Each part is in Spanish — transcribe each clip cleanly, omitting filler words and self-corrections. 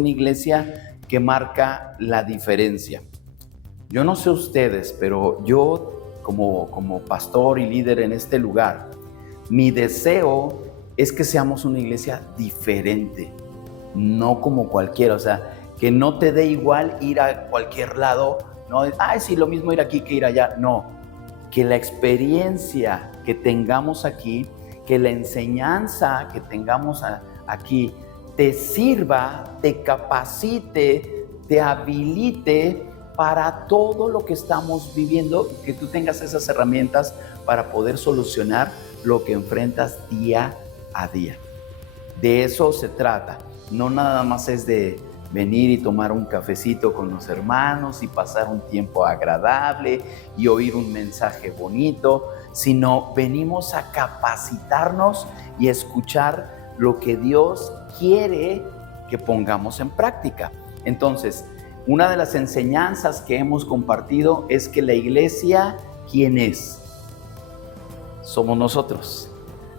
una iglesia que marca la diferencia. Yo no sé ustedes, pero yo como pastor y líder en este lugar, mi deseo es que seamos una iglesia diferente, no como cualquiera, o sea, que no te dé igual ir a cualquier lado, no, sí, lo mismo ir aquí que ir allá, no, que la experiencia que tengamos aquí, que la enseñanza que tengamos aquí, te sirva, te capacite, te habilite para todo lo que estamos viviendo, que tú tengas esas herramientas para poder solucionar lo que enfrentas día a día. De eso se trata. No nada más es de venir y tomar un cafecito con los hermanos y pasar un tiempo agradable y oír un mensaje bonito, sino venimos a capacitarnos y a escuchar lo que Dios quiere que pongamos en práctica. Entonces, una de las enseñanzas que hemos compartido es que la iglesia, ¿quién es? Somos nosotros.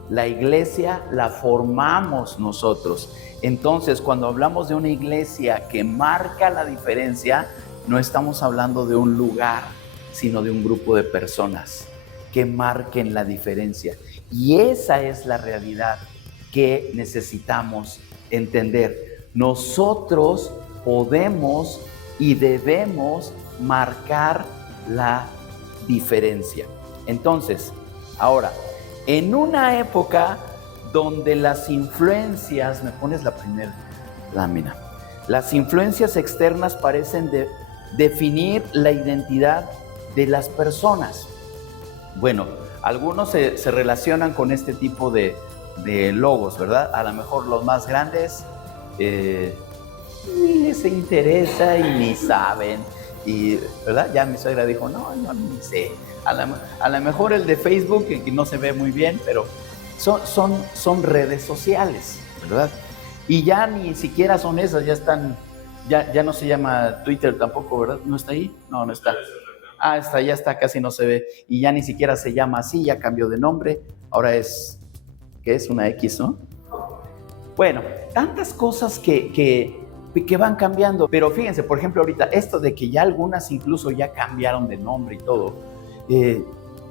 La iglesia la formamos nosotros. Entonces, cuando hablamos de una iglesia que marca la diferencia, no estamos hablando de un lugar, sino de un grupo de personas que marquen la diferencia. Y esa es la realidad que necesitamos entender. Nosotros podemos y debemos marcar la diferencia. Entonces, ahora, en una época donde las influencias, me pones la primera lámina, las influencias externas parecen definir la identidad de las personas. Bueno, algunos se relacionan con este tipo de logos, ¿verdad? A lo mejor los más grandes ni les interesa y ni saben, y ¿verdad? Ya mi suegra dijo, no ni sé. A lo mejor el de Facebook, que no se ve muy bien, pero son redes sociales, ¿verdad? Y ya ni siquiera son esas, ya están, ya no se llama Twitter tampoco, ¿verdad? ¿No está ahí? No está. Ya está, casi no se ve. Y ya ni siquiera se llama así, ya cambió de nombre. Ahora es, ¿qué es? Una X, ¿no? Bueno, tantas cosas que van cambiando. Pero fíjense, por ejemplo, ahorita esto de que ya algunas incluso ya cambiaron de nombre y todo,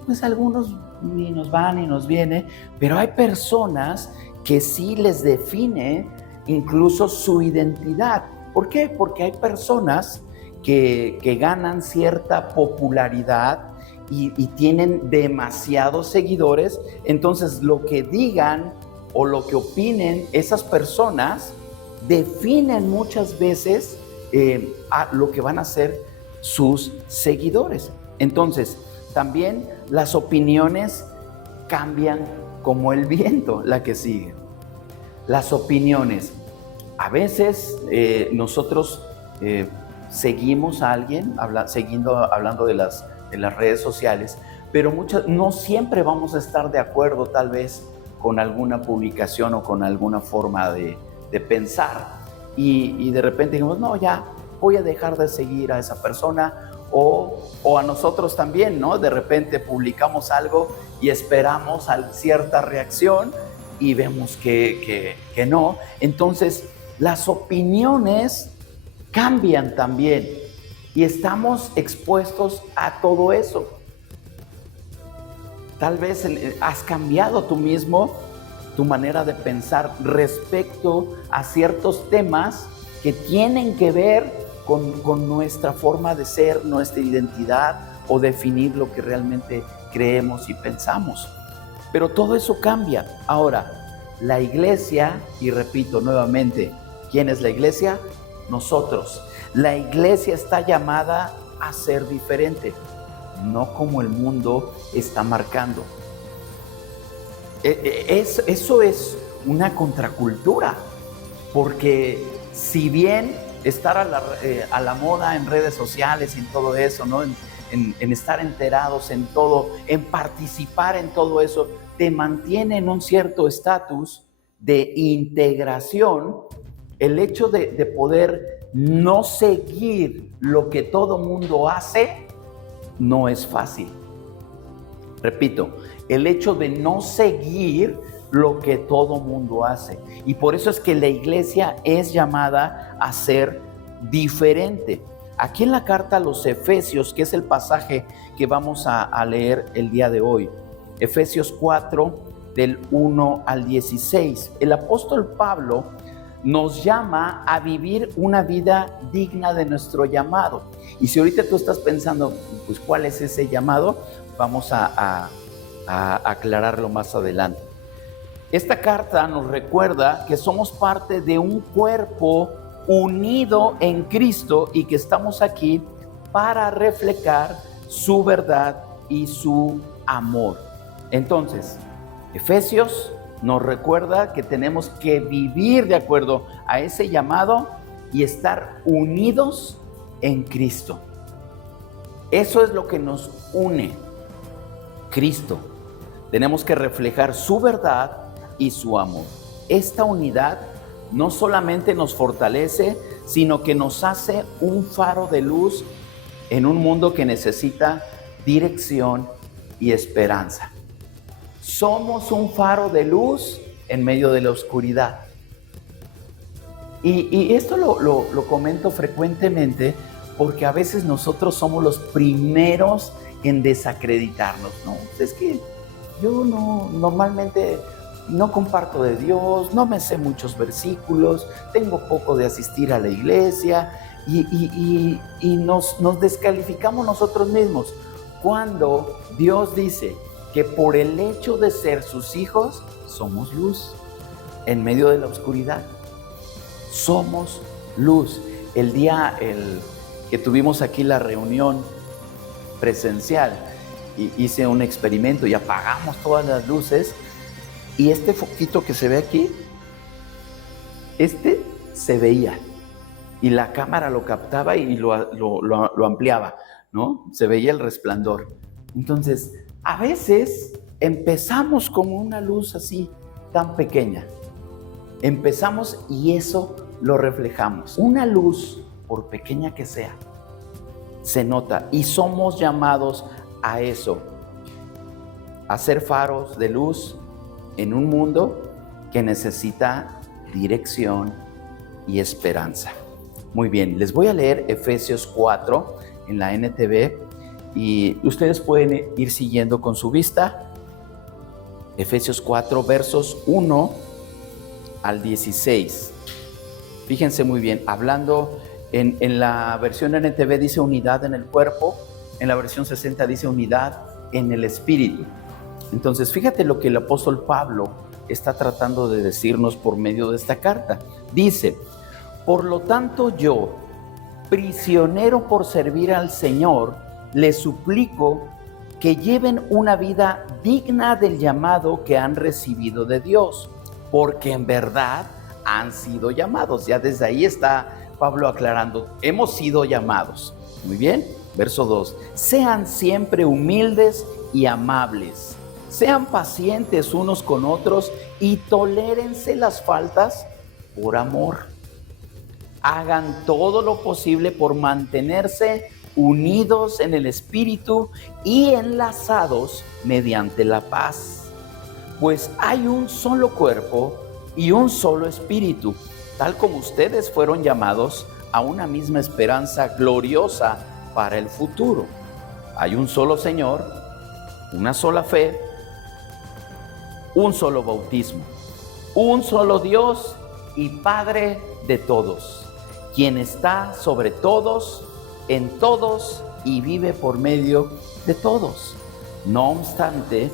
pues algunos ni nos van ni nos viene, pero hay personas que sí les define incluso su identidad. ¿Por qué? Porque hay personas que ganan cierta popularidad y tienen demasiados seguidores, entonces lo que digan o lo que opinen esas personas definen muchas veces a lo que van a ser sus seguidores. Entonces, también las opiniones cambian como el viento, la que sigue. Las opiniones. A veces nosotros seguimos a alguien, hablando de las redes sociales, pero no siempre vamos a estar de acuerdo tal vez con alguna publicación o con alguna forma de pensar. Y de repente digamos, no, ya voy a dejar de seguir a esa persona. O a nosotros también, ¿no? De repente publicamos algo y esperamos a cierta reacción y vemos que no. Entonces, las opiniones cambian también y estamos expuestos a todo eso. Tal vez has cambiado tú mismo tu manera de pensar respecto a ciertos temas que tienen que ver con nuestra forma de ser, nuestra identidad o definir lo que realmente creemos y pensamos. Pero todo eso cambia. Ahora, la iglesia, y repito nuevamente, ¿quién es la iglesia? Nosotros. La iglesia está llamada a ser diferente, no como el mundo está marcando. Eso es una contracultura, porque si bien estar a la moda en redes sociales y en todo eso, ¿no? En estar enterados en todo, en participar en todo eso, te mantiene en un cierto estatus de integración. El hecho de poder no seguir lo que todo mundo hace no es fácil. Repito, el hecho de no seguir lo que todo mundo hace. Y por eso es que la iglesia es llamada a ser diferente. Aquí en la carta a los Efesios, que es el pasaje que vamos a leer el día de hoy, Efesios 4, del 1 al 16, el apóstol Pablo nos llama a vivir una vida digna de nuestro llamado. Y si ahorita tú estás pensando, pues, ¿cuál es ese llamado? Vamos a aclararlo más adelante. Esta carta nos recuerda que somos parte de un cuerpo unido en Cristo y que estamos aquí para reflejar su verdad y su amor. Entonces, Efesios nos recuerda que tenemos que vivir de acuerdo a ese llamado y estar unidos en Cristo. Eso es lo que nos une, Cristo. Tenemos que reflejar su verdad y su amor. Esta unidad no solamente nos fortalece, sino que nos hace un faro de luz en un mundo que necesita dirección y esperanza. Somos un faro de luz en medio de la oscuridad. Y esto lo comento frecuentemente porque a veces nosotros somos los primeros en desacreditarnos, ¿no? Es que yo normalmente no comparto de Dios, no me sé muchos versículos, tengo poco de asistir a la iglesia y nos descalificamos nosotros mismos. Cuando Dios dice que por el hecho de ser sus hijos, somos luz en medio de la oscuridad. Somos luz. El día que tuvimos aquí la reunión presencial, hice un experimento y apagamos todas las luces y este foquito que se ve aquí, se veía y la cámara lo captaba y lo ampliaba, ¿no? Se veía el resplandor. Entonces, a veces empezamos como una luz así, tan pequeña. Empezamos y eso lo reflejamos. Una luz, por pequeña que sea, se nota y somos llamados a eso, a ser faros de luz en un mundo que necesita dirección y esperanza. Muy bien, les voy a leer Efesios 4 en la NTV y ustedes pueden ir siguiendo con su vista. Efesios 4, versos 1 al 16. Fíjense muy bien, hablando en la versión NTV dice unidad en el cuerpo, en la versión 60 dice unidad en el espíritu. Entonces, fíjate lo que el apóstol Pablo está tratando de decirnos por medio de esta carta. Dice: por lo tanto yo, prisionero por servir al Señor, les suplico que lleven una vida digna del llamado que han recibido de Dios, porque en verdad han sido llamados. Ya desde ahí está Pablo aclarando, hemos sido llamados. Muy bien, verso 2. Sean siempre humildes y amables. Sean pacientes unos con otros y tolérense las faltas por amor. Hagan todo lo posible por mantenerse unidos en el espíritu y enlazados mediante la paz. Pues hay un solo cuerpo y un solo espíritu, tal como ustedes fueron llamados a una misma esperanza gloriosa para el futuro. Hay un solo Señor, una sola fe, un solo bautismo, un solo Dios y Padre de todos, quien está sobre todos, en todos y vive por medio de todos. No obstante,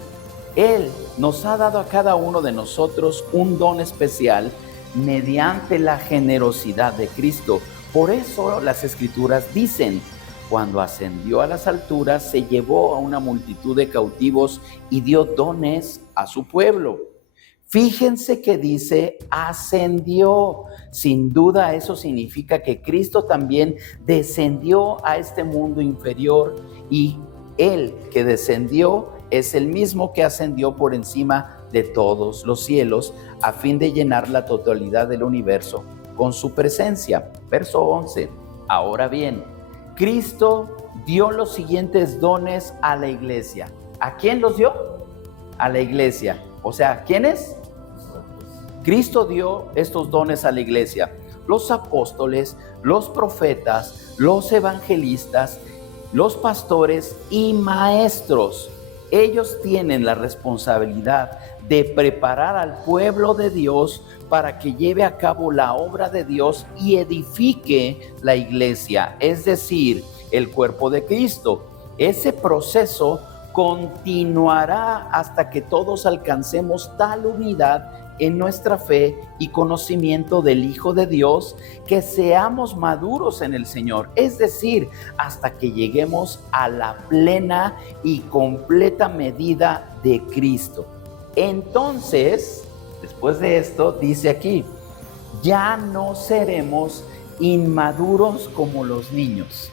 Él nos ha dado a cada uno de nosotros un don especial mediante la generosidad de Cristo. Por eso las Escrituras dicen: cuando ascendió a las alturas, se llevó a una multitud de cautivos y dio dones a su pueblo. Fíjense que dice ascendió. Sin duda eso significa que Cristo también descendió a este mundo inferior y Él que descendió es el mismo que ascendió por encima de todos los cielos a fin de llenar la totalidad del universo con su presencia. Verso 11. Ahora bien, Cristo dio los siguientes dones a la iglesia. ¿A quién los dio? A la iglesia. O sea, ¿quiénes? Cristo dio estos dones a la iglesia: los apóstoles, los profetas, los evangelistas, los pastores y maestros. Ellos tienen la responsabilidad de preparar al pueblo de Dios para que lleve a cabo la obra de Dios y edifique la iglesia, es decir, el cuerpo de Cristo. Ese proceso continuará hasta que todos alcancemos tal unidad en nuestra fe y conocimiento del Hijo de Dios, que seamos maduros en el Señor, es decir, hasta que lleguemos a la plena y completa medida de Cristo. Entonces, después de esto, dice aquí, ya no seremos inmaduros como los niños.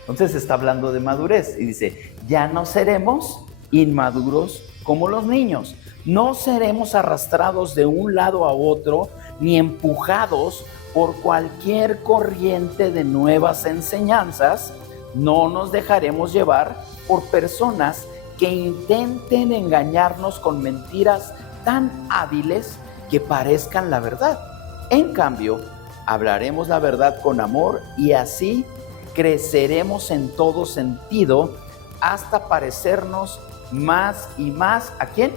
Entonces está hablando de madurez y dice, ya no seremos inmaduros como los niños. No seremos arrastrados de un lado a otro ni empujados por cualquier corriente de nuevas enseñanzas. No nos dejaremos llevar por personas que intenten engañarnos con mentiras tan hábiles que parezcan la verdad. En cambio, hablaremos la verdad con amor y así creceremos en todo sentido hasta parecernos más y más ¿a quién?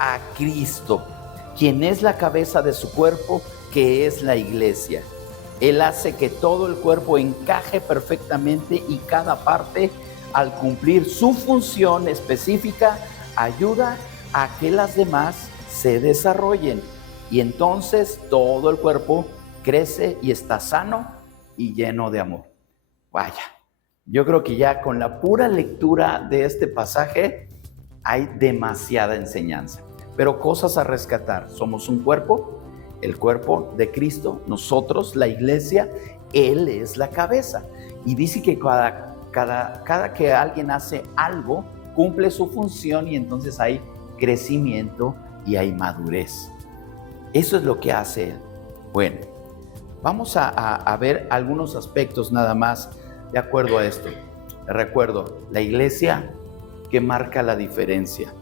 A Cristo, quien es la cabeza de su cuerpo, que es la iglesia. Él hace que todo el cuerpo encaje perfectamente y cada parte, al cumplir su función específica, ayuda a que las demás se desarrollen. Y entonces todo el cuerpo crece y está sano y lleno de amor. Vaya, yo creo que ya con la pura lectura de este pasaje hay demasiada enseñanza, pero cosas a rescatar. Somos un cuerpo, el cuerpo de Cristo, nosotros, la iglesia, Él es la cabeza. Y dice que cada que alguien hace algo, cumple su función y entonces hay crecimiento y hay madurez. Eso es lo que hace Él. Bueno, vamos a ver algunos aspectos nada más de acuerdo a esto. Recuerdo, la iglesia que marca la diferencia.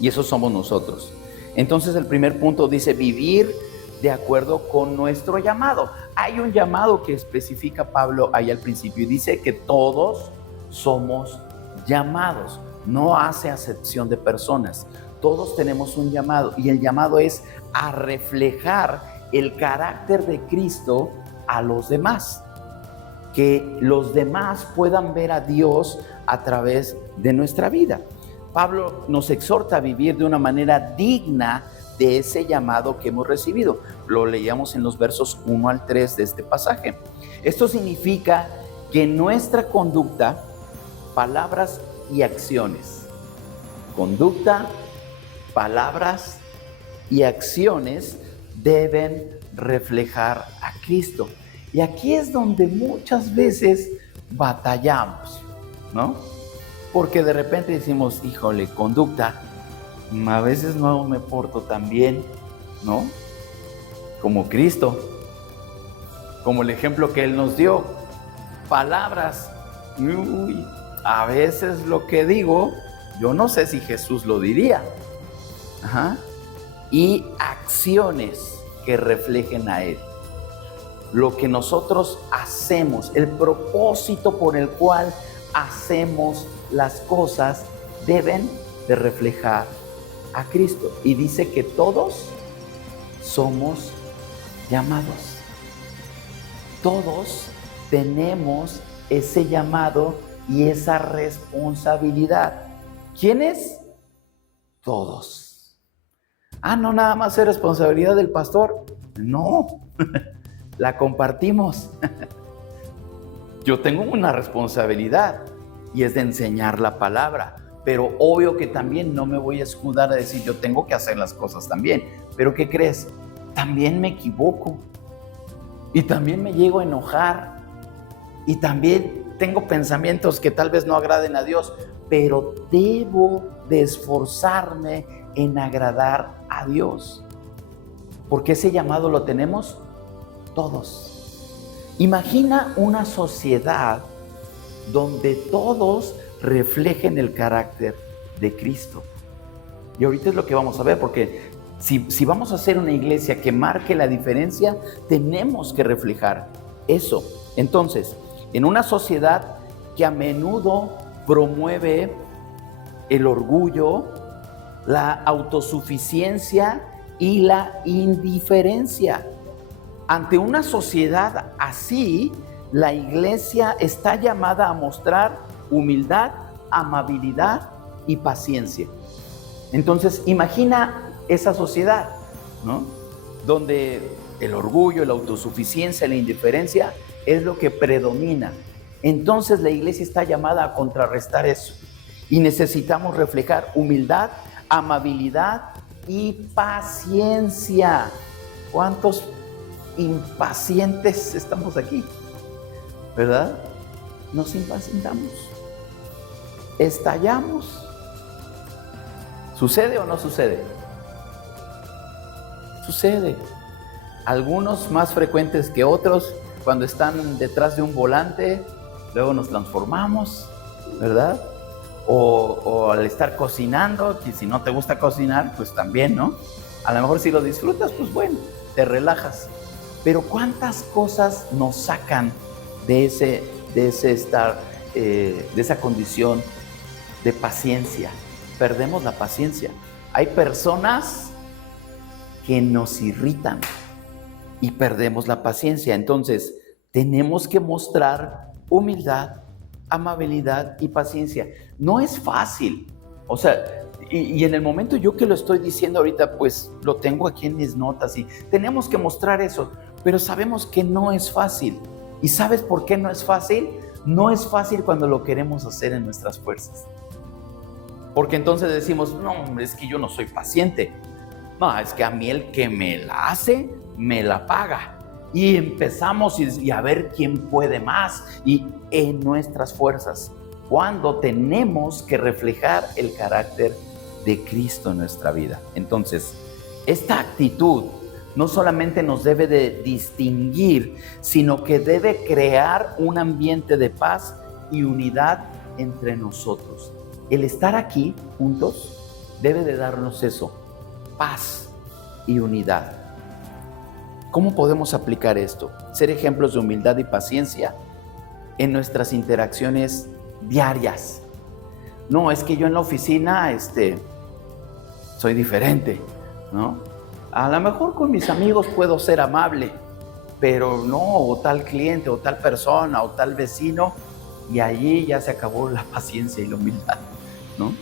Y eso somos nosotros. Entonces el primer punto dice vivir de acuerdo con nuestro llamado. Hay un llamado que especifica Pablo ahí al principio y dice que todos somos llamados. No hace acepción de personas. Todos tenemos un llamado y el llamado es a reflejar el carácter de Cristo a los demás. Que los demás puedan ver a Dios a través de nuestra vida. Pablo nos exhorta a vivir de una manera digna de ese llamado que hemos recibido. Lo leíamos en los versos 1 al 3 de este pasaje. Esto significa que nuestra conducta, palabras y acciones, conducta, palabras y acciones deben reflejar a Cristo. Y aquí es donde muchas veces batallamos, ¿no? Porque de repente decimos, híjole, conducta, a veces no me porto tan bien, ¿no? Como Cristo, como el ejemplo que Él nos dio. Palabras, a veces lo que digo, yo no sé si Jesús lo diría. Y acciones que reflejen a Él. Lo que nosotros hacemos, el propósito por el cual hacemos las cosas deben de reflejar a Cristo. Y dice que todos somos llamados. Todos tenemos ese llamado y esa responsabilidad. ¿Quiénes? Todos. No nada más es responsabilidad del pastor. No, la compartimos. Yo tengo una responsabilidad y es de enseñar la palabra, pero obvio que también no me voy a escudar a decir yo tengo que hacer las cosas también. Pero ¿qué crees? También me equivoco y también me llego a enojar y también tengo pensamientos que tal vez no agraden a Dios, pero debo de esforzarme en agradar a Dios, porque ese llamado lo tenemos todos. Imagina una sociedad donde todos reflejen el carácter de Cristo. Y ahorita es lo que vamos a ver, porque Si vamos a hacer una iglesia que marque la diferencia, tenemos que reflejar eso. Entonces, en una sociedad que a menudo promueve el orgullo, la autosuficiencia y la indiferencia. Ante una sociedad así, la iglesia está llamada a mostrar humildad, amabilidad y paciencia. Entonces, imagina esa sociedad, ¿no? Donde el orgullo, la autosuficiencia, la indiferencia es lo que predomina. Entonces, la iglesia está llamada a contrarrestar eso. Y necesitamos reflejar humildad, amabilidad y paciencia. ¿Cuántos impacientes estamos aquí? ¿Verdad? Nos impacientamos. Estallamos. ¿Sucede o no sucede? Sucede. Algunos más frecuentes que otros. Cuando están detrás de un volante, luego nos transformamos, ¿verdad? O al estar cocinando, que si no te gusta cocinar, pues también, ¿no? A lo mejor si lo disfrutas, pues bueno, te relajas. Pero ¿cuántas cosas nos sacan de esa condición de paciencia? Perdemos la paciencia. Hay personas que nos irritan y perdemos la paciencia. Entonces, tenemos que mostrar humildad, amabilidad y paciencia. No es fácil. O sea, y en el momento yo que lo estoy diciendo ahorita, pues lo tengo aquí en mis notas y tenemos que mostrar eso, pero sabemos que no es fácil. ¿Y sabes por qué no es fácil? No es fácil cuando lo queremos hacer en nuestras fuerzas. Porque entonces decimos, no, hombre, es que yo no soy paciente. No, es que a mí el que me la hace, me la paga. Y empezamos y a ver quién puede más y en nuestras fuerzas, cuando tenemos que reflejar el carácter de Cristo en nuestra vida. Entonces, esta actitud no solamente nos debe de distinguir, sino que debe crear un ambiente de paz y unidad entre nosotros. El estar aquí juntos debe de darnos eso, paz y unidad. ¿Cómo podemos aplicar esto? Ser ejemplos de humildad y paciencia en nuestras interacciones diarias. No, es que yo en la oficina soy diferente, ¿no? A lo mejor con mis amigos puedo ser amable, pero no, o tal cliente, o tal persona, o tal vecino, y allí ya se acabó la paciencia y la humildad, ¿no?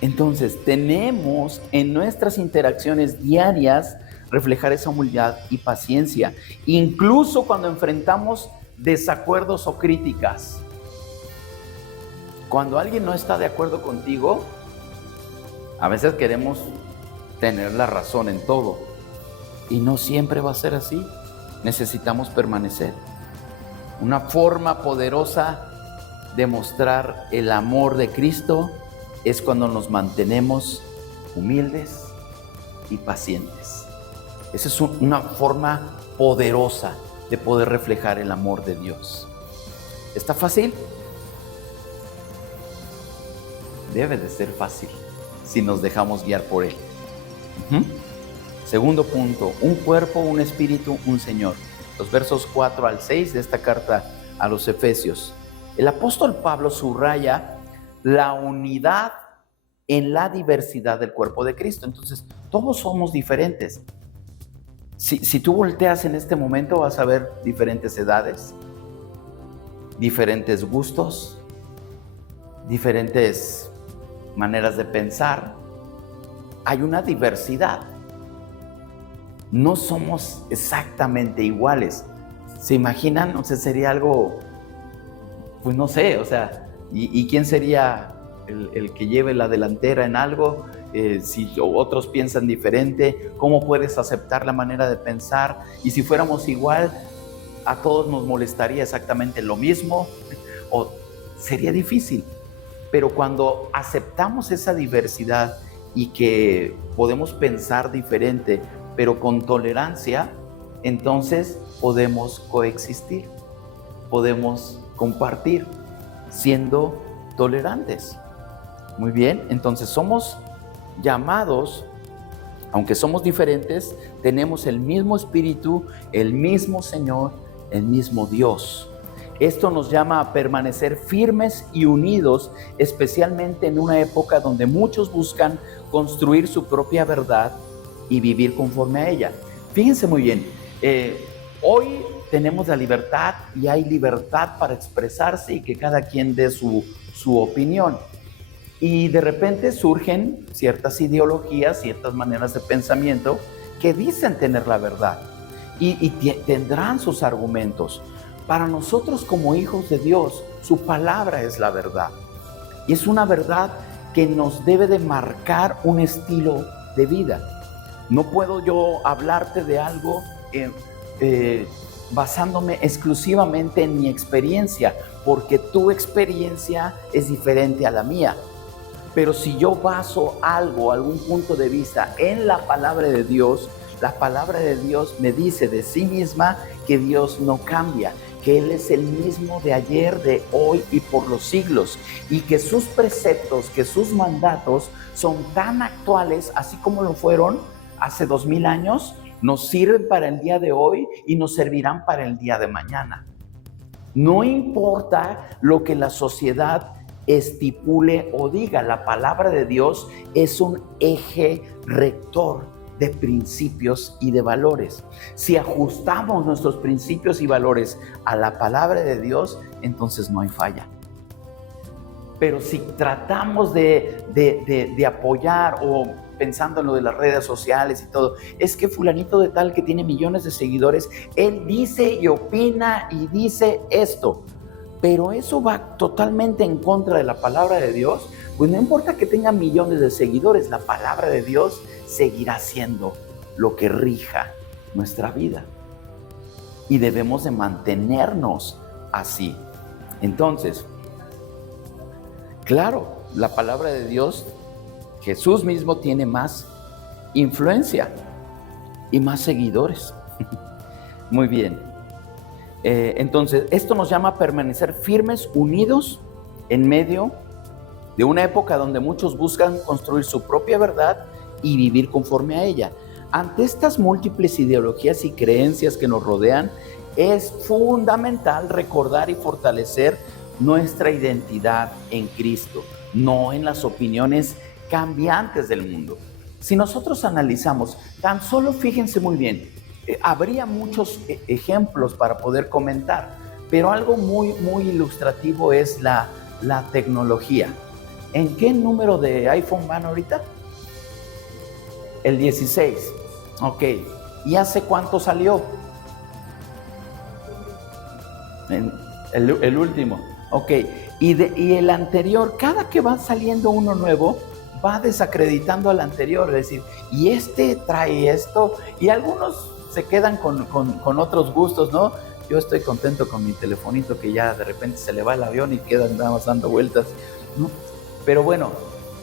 Entonces, tenemos en nuestras interacciones diarias reflejar esa humildad y paciencia, incluso cuando enfrentamos desacuerdos o críticas. Cuando alguien no está de acuerdo contigo, a veces queremos tener la razón en todo, y no siempre va a ser así. Necesitamos permanecer. Una forma poderosa de mostrar el amor de Cristo es cuando nos mantenemos humildes y pacientes. Esa es una forma poderosa de poder reflejar el amor de Dios. ¿Está fácil? Debe de ser fácil si nos dejamos guiar por Él. Segundo punto, un cuerpo, un espíritu, un Señor. Los versos 4 al 6 de esta carta a los Efesios. El apóstol Pablo subraya la unidad en la diversidad del cuerpo de Cristo. Entonces, todos somos diferentes. Si tú volteas en este momento, vas a ver diferentes edades, diferentes gustos, diferentes maneras de pensar. Hay una diversidad. No somos exactamente iguales. ¿Se imaginan? O sea, sería algo, pues no sé, o sea, ¿y quién sería el que lleve la delantera en algo? Si otros piensan diferente, ¿cómo puedes aceptar la manera de pensar? Y si fuéramos igual, ¿a todos nos molestaría exactamente lo mismo? ¿O sería difícil? Pero cuando aceptamos esa diversidad y que podemos pensar diferente, pero con tolerancia, entonces podemos coexistir, podemos compartir, siendo tolerantes. Muy bien, entonces somos llamados Aunque somos diferentes, tenemos el mismo Espíritu, el mismo Señor, el mismo Dios. Esto nos llama a permanecer firmes y unidos, especialmente en una época donde muchos buscan construir su propia verdad y vivir conforme a ella. Fíjense muy bien, hoy tenemos la libertad y hay libertad para expresarse y que cada quien dé su opinión. Y de repente surgen ciertas ideologías, ciertas maneras de pensamiento que dicen tener la verdad y tendrán sus argumentos. Para nosotros como hijos de Dios, su palabra es la verdad. Y es una verdad que nos debe de marcar un estilo de vida. No puedo yo hablarte de algo basándome exclusivamente en mi experiencia, porque tu experiencia es diferente a la mía. Pero si yo baso algún punto de vista en la palabra de Dios, la palabra de Dios me dice de sí misma que Dios no cambia, que Él es el mismo de ayer, de hoy y por los siglos, y que sus preceptos, que sus mandatos son tan actuales, así como lo fueron hace 2000 años, nos sirven para el día de hoy y nos servirán para el día de mañana. No importa lo que la sociedad estipule o diga, la palabra de Dios es un eje rector de principios y de valores. Si ajustamos nuestros principios y valores a la palabra de Dios, entonces no hay falla. Pero si tratamos de apoyar o pensando en lo de las redes sociales y todo, es que fulanito de tal que tiene millones de seguidores, él dice y opina y dice esto, pero eso va totalmente en contra de la palabra de Dios, pues no importa que tenga millones de seguidores, la palabra de Dios seguirá siendo lo que rija nuestra vida. Y debemos de mantenernos así. Entonces, claro, la palabra de Dios, Jesús mismo tiene más influencia y más seguidores. Muy bien. Entonces, esto nos llama a permanecer firmes, unidos en medio de una época donde muchos buscan construir su propia verdad y vivir conforme a ella. Ante estas múltiples ideologías y creencias que nos rodean, es fundamental recordar y fortalecer nuestra identidad en Cristo, no en las opiniones cambiantes del mundo. Si nosotros analizamos, tan solo fíjense muy bien, habría muchos ejemplos para poder comentar, pero algo muy ilustrativo es la tecnología. ¿En qué número de iPhone van ahorita? El 16. Ok. ¿Y hace cuánto salió? El último. Ok. Y el anterior, cada que va saliendo uno nuevo, va desacreditando al anterior. Es decir, y este trae esto, y algunos se quedan con otros gustos, ¿no? Yo estoy contento con mi telefonito que ya de repente se le va el avión y queda nada más dando vueltas, ¿no? Pero bueno,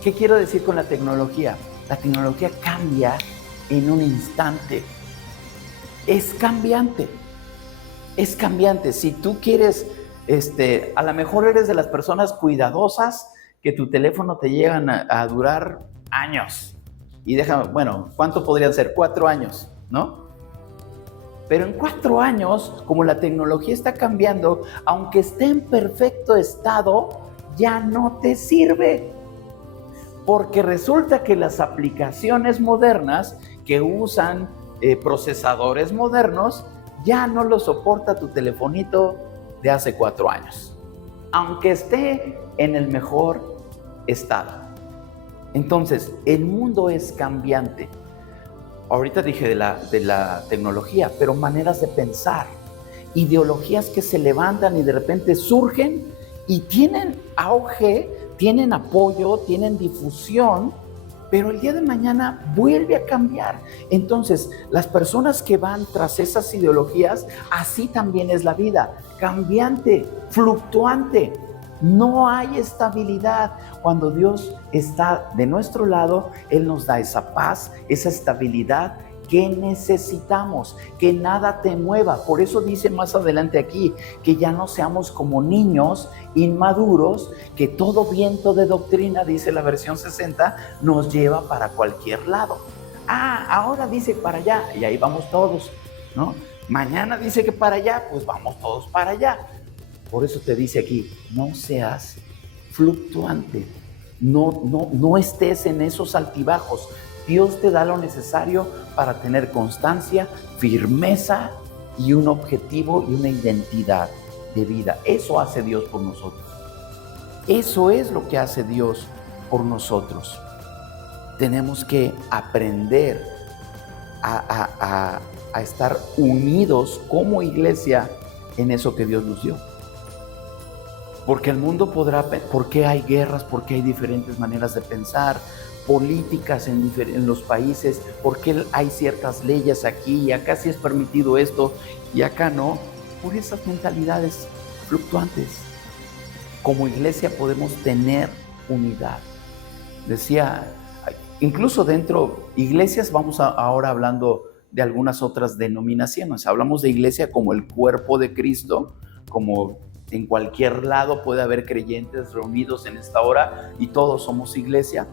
¿qué quiero decir con la tecnología? La tecnología cambia en un instante. Es cambiante. Es cambiante. Si tú quieres, a lo mejor eres de las personas cuidadosas que tu teléfono te llegan a durar años. Y déjame, bueno, ¿cuánto podrían ser? 4 años, ¿no? Pero en 4 años, como la tecnología está cambiando, aunque esté en perfecto estado, ya no te sirve. Porque resulta que las aplicaciones modernas que usan procesadores modernos ya no lo soporta tu telefonito de hace 4 años, aunque esté en el mejor estado. Entonces, el mundo es cambiante. Ahorita dije de la tecnología, pero maneras de pensar, ideologías que se levantan y de repente surgen y tienen auge, tienen apoyo, tienen difusión, pero el día de mañana vuelve a cambiar. Entonces, las personas que van tras esas ideologías, así también es la vida, cambiante, fluctuante. No hay estabilidad. Cuando Dios está de nuestro lado, Él nos da esa paz, esa estabilidad que necesitamos, que nada te mueva. Por eso dice más adelante aquí, que ya no seamos como niños inmaduros, que todo viento de doctrina, dice la versión 60, nos lleva para cualquier lado. Ahora dice para allá, y ahí vamos todos, ¿no? Mañana dice que para allá, pues vamos todos para allá. Por eso te dice aquí, no seas fluctuante, no estés en esos altibajos. Dios te da lo necesario para tener constancia, firmeza y un objetivo y una identidad de vida. Eso hace Dios por nosotros. Eso es lo que hace Dios por nosotros. Tenemos que aprender a estar unidos como iglesia en eso que Dios nos dio. Porque el mundo podrá, ¿por qué hay guerras? ¿Por qué hay diferentes maneras de pensar? Políticas en los países, ¿por qué hay ciertas leyes aquí y acá sí es permitido esto y acá no? Por esas mentalidades fluctuantes. Como iglesia podemos tener unidad. Decía, incluso dentro iglesias, vamos ahora hablando de algunas otras denominaciones. Hablamos de iglesia como el cuerpo de Cristo, como en cualquier lado puede haber creyentes reunidos en esta hora y todos somos iglesia.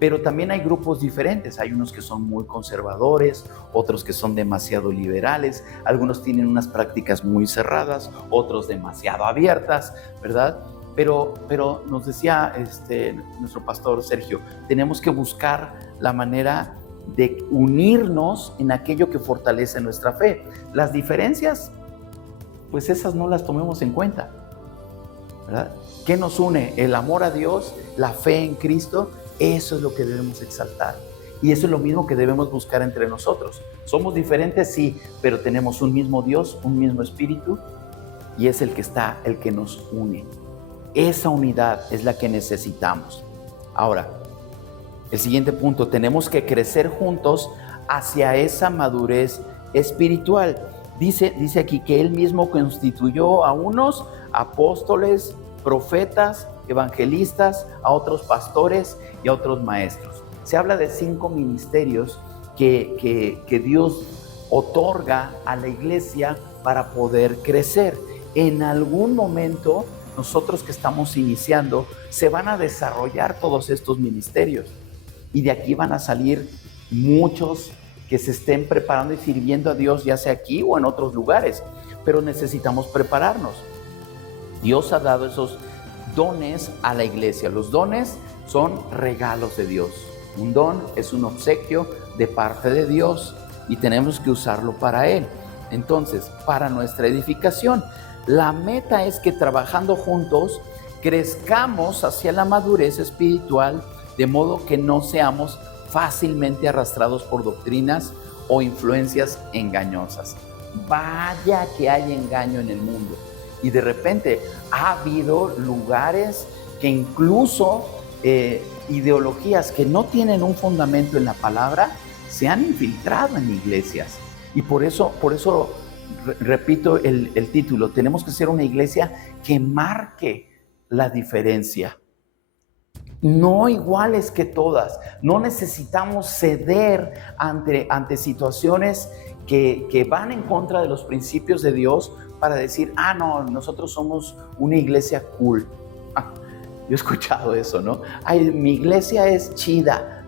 Pero también hay grupos diferentes, hay unos que son muy conservadores, otros que son demasiado liberales, algunos tienen unas prácticas muy cerradas, otros demasiado abiertas, ¿verdad? Pero nos decía nuestro pastor Sergio, tenemos que buscar la manera de unirnos en aquello que fortalece nuestra fe. Las diferencias, pues esas no las tomemos en cuenta, ¿verdad? ¿Qué nos une? El amor a Dios, la fe en Cristo. Eso es lo que debemos exaltar. Y eso es lo mismo que debemos buscar entre nosotros. Somos diferentes, sí, pero tenemos un mismo Dios, un mismo Espíritu, y es el que nos une. Esa unidad es la que necesitamos. Ahora, el siguiente punto, tenemos que crecer juntos hacia esa madurez espiritual. Dice aquí que Él mismo constituyó a unos apóstoles, profetas, evangelistas, a otros pastores y a otros maestros. Se habla de 5 ministerios que Dios otorga a la iglesia para poder crecer. En algún momento, nosotros que estamos iniciando, se van a desarrollar todos estos ministerios y de aquí van a salir muchos que se estén preparando y sirviendo a Dios, ya sea aquí o en otros lugares, pero necesitamos prepararnos. Dios ha dado esos dones a la iglesia. Los dones son regalos de Dios. Un don es un obsequio de parte de Dios y tenemos que usarlo para Él. Entonces, para nuestra edificación, la meta es que trabajando juntos crezcamos hacia la madurez espiritual, de modo que no seamos fácilmente arrastrados por doctrinas o influencias engañosas. Vaya que hay engaño en el mundo. Y de repente ha habido lugares que incluso ideologías que no tienen un fundamento en la palabra se han infiltrado en iglesias. Y por eso repito el título, tenemos que ser una iglesia que marque la diferencia. No iguales que todas, no necesitamos ceder ante situaciones que van en contra de los principios de Dios para decir, no, nosotros somos una iglesia cool. Yo he escuchado eso, ¿no? Mi iglesia es chida.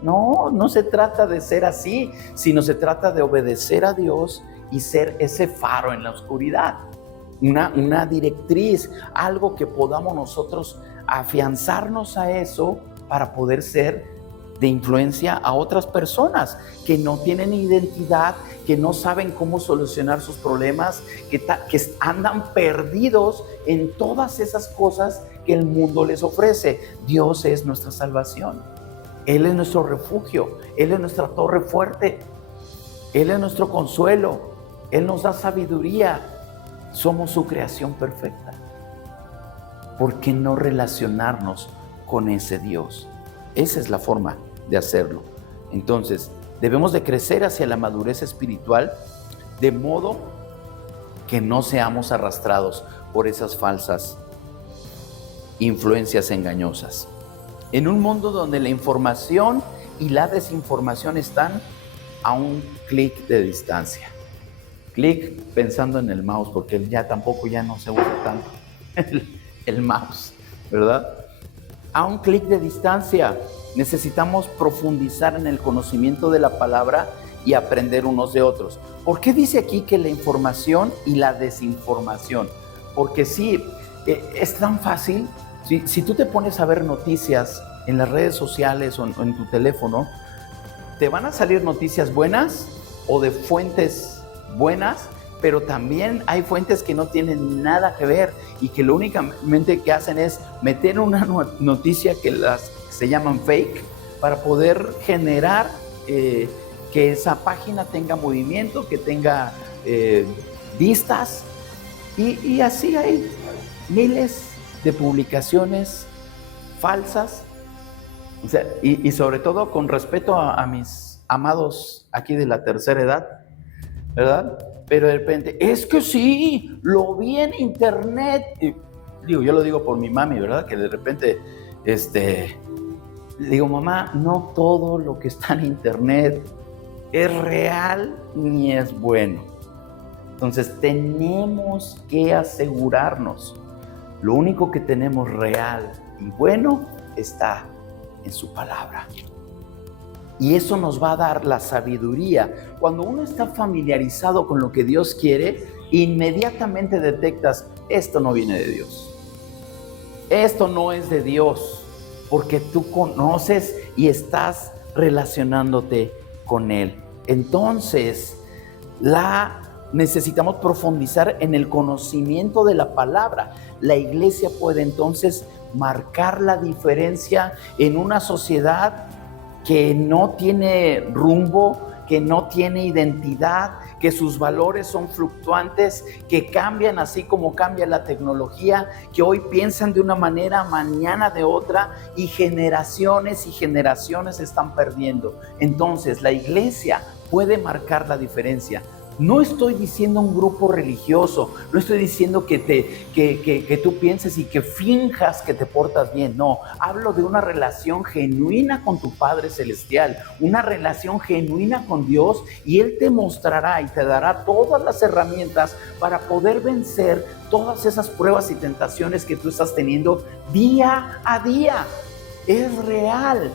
No se trata de ser así, sino se trata de obedecer a Dios y ser ese faro en la oscuridad. Una directriz, algo que podamos nosotros afianzarnos a eso para poder ser de influencia a otras personas que no tienen identidad, que no saben cómo solucionar sus problemas, que andan perdidos en todas esas cosas que el mundo les ofrece. Dios es nuestra salvación. Él es nuestro refugio. Él es nuestra torre fuerte. Él es nuestro consuelo. Él nos da sabiduría. Somos su creación perfecta. ¿Por qué no relacionarnos con ese Dios? Esa es la forma de hacerlo. Entonces, debemos de crecer hacia la madurez espiritual de modo que no seamos arrastrados por esas falsas influencias engañosas. En un mundo donde la información y la desinformación están a un clic de distancia. Clic pensando en el mouse, porque ya no se usa tanto el mouse, ¿verdad? A un clic de distancia, necesitamos profundizar en el conocimiento de la palabra y aprender unos de otros. ¿Por qué dice aquí que la información y la desinformación? Porque sí, es tan fácil. Si tú te pones a ver noticias en las redes sociales o en tu teléfono, te van a salir noticias buenas o de fuentes buenas, pero también hay fuentes que no tienen nada que ver y que lo únicamente que hacen es meter una noticia que se llaman fake para poder generar que esa página tenga movimiento, que tenga vistas, y así hay miles de publicaciones falsas. O sea, y sobre todo con respeto a mis amados aquí de la tercera edad, ¿verdad? Pero de repente, es que sí, lo vi en internet. Y digo, yo lo digo por mi mami, ¿verdad? Que de repente, le digo, mamá, no todo lo que está en internet es real ni es bueno. Entonces tenemos que asegurarnos. Lo único que tenemos real y bueno está en su palabra. Y eso nos va a dar la sabiduría. Cuando uno está familiarizado con lo que Dios quiere, inmediatamente detectas, esto no viene de Dios. Esto no es de Dios, porque tú conoces y estás relacionándote con Él. Entonces, necesitamos profundizar en el conocimiento de la palabra. La iglesia puede entonces marcar la diferencia en una sociedad que no tiene rumbo, que no tiene identidad, que sus valores son fluctuantes, que cambian así como cambia la tecnología, que hoy piensan de una manera, mañana de otra, y generaciones se están perdiendo. Entonces, la iglesia puede marcar la diferencia. No estoy diciendo un grupo religioso, no estoy diciendo que tú pienses y que finjas que te portas bien. No, hablo de una relación genuina con tu Padre Celestial, una relación genuina con Dios, y Él te mostrará y te dará todas las herramientas para poder vencer todas esas pruebas y tentaciones que tú estás teniendo día a día. Es real.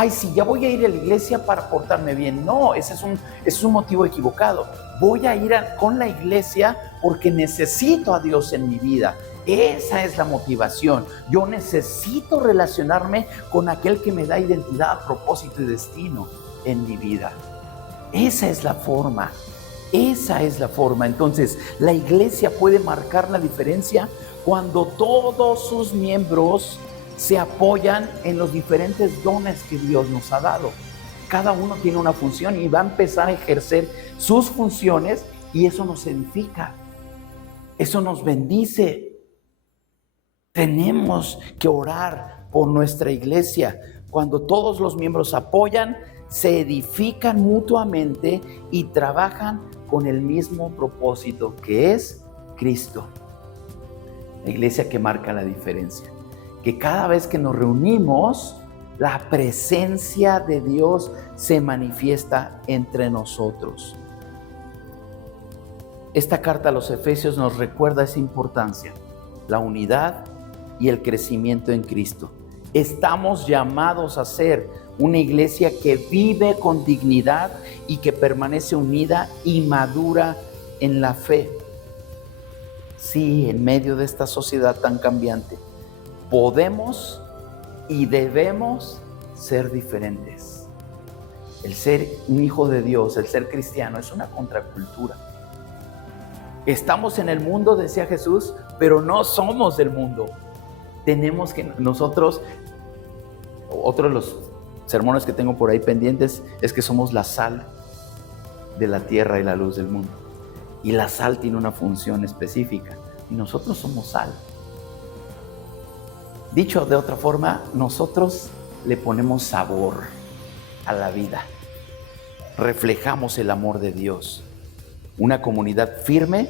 Ay, sí, ya voy a ir a la iglesia para portarme bien. No, ese es un motivo equivocado. Voy a ir con la iglesia porque necesito a Dios en mi vida. Esa es la motivación. Yo necesito relacionarme con aquel que me da identidad, propósito y destino en mi vida. Esa es la forma. Esa es la forma. Entonces, la iglesia puede marcar la diferencia cuando todos sus miembros se apoyan en los diferentes dones que Dios nos ha dado. Cada uno tiene una función y va a empezar a ejercer sus funciones, y eso nos edifica, eso nos bendice. Tenemos que orar por nuestra iglesia. Cuando todos los miembros apoyan, se edifican mutuamente y trabajan con el mismo propósito, que es Cristo. La iglesia que marca la diferencia. Que cada vez que nos reunimos, la presencia de Dios se manifiesta entre nosotros. Esta carta a los Efesios nos recuerda esa importancia, la unidad y el crecimiento en Cristo. Estamos llamados a ser una iglesia que vive con dignidad y que permanece unida y madura en la fe. Sí, en medio de esta sociedad tan cambiante, podemos y debemos ser diferentes. El ser un hijo de Dios, el ser cristiano, es una contracultura. Estamos en el mundo, decía Jesús, pero no somos del mundo. Tenemos que nosotros, otro de los sermones que tengo por ahí pendientes, es que somos la sal de la tierra y la luz del mundo. Y la sal tiene una función específica, y nosotros somos sal. Dicho de otra forma, nosotros le ponemos sabor a la vida. Reflejamos el amor de Dios. Una comunidad firme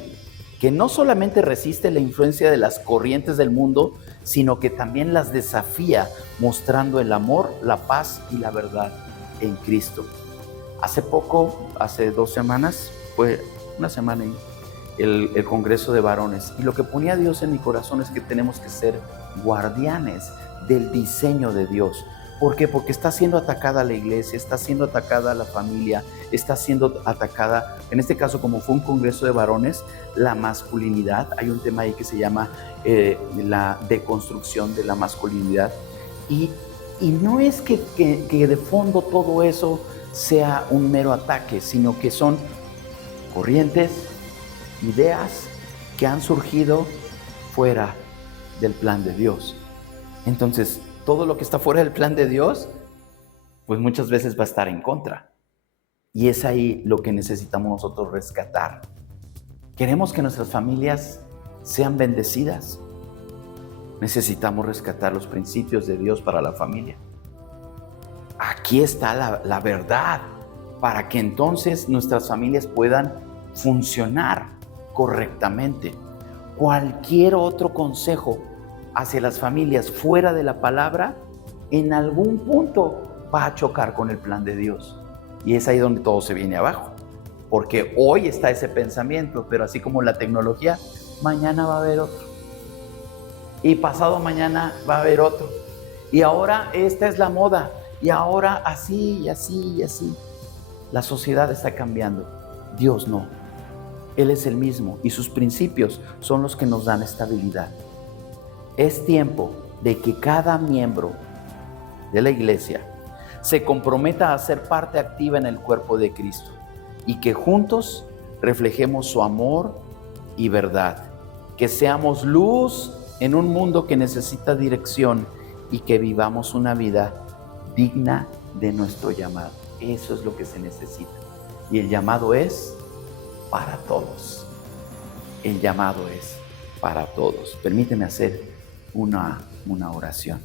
que no solamente resiste la influencia de las corrientes del mundo, sino que también las desafía, mostrando el amor, la paz y la verdad en Cristo. Hace poco, hace 2 semanas, fue una semana y el Congreso de Varones, y lo que ponía Dios en mi corazón es que tenemos que ser guardianes del diseño de Dios. ¿Por qué? Porque está siendo atacada la iglesia, está siendo atacada la familia, está siendo atacada, en este caso como fue un congreso de varones, la masculinidad. Hay un tema ahí que se llama la deconstrucción de la masculinidad. Y no es que de fondo todo eso sea un mero ataque, sino que son corrientes, ideas que han surgido fuera del plan de Dios. Entonces, todo lo que está fuera del plan de Dios, pues muchas veces va a estar en contra. Y es ahí lo que necesitamos nosotros rescatar. Queremos que nuestras familias sean bendecidas. Necesitamos rescatar los principios de Dios para la familia. Aquí está la verdad, para que entonces nuestras familias puedan funcionar correctamente. Cualquier otro consejo hacia las familias fuera de la palabra, en algún punto va a chocar con el plan de Dios. Y es ahí donde todo se viene abajo. Porque hoy está ese pensamiento, pero así como la tecnología, mañana va a haber otro. Y pasado mañana va a haber otro. Y ahora esta es la moda. Y ahora así, y así, y así. La sociedad está cambiando. Dios no. Él es el mismo y sus principios son los que nos dan estabilidad. Es tiempo de que cada miembro de la iglesia se comprometa a ser parte activa en el cuerpo de Cristo y que juntos reflejemos su amor y verdad. Que seamos luz en un mundo que necesita dirección y que vivamos una vida digna de nuestro llamado. Eso es lo que se necesita. Y el llamado es para todos. El llamado es para todos. Permíteme hacer una oración.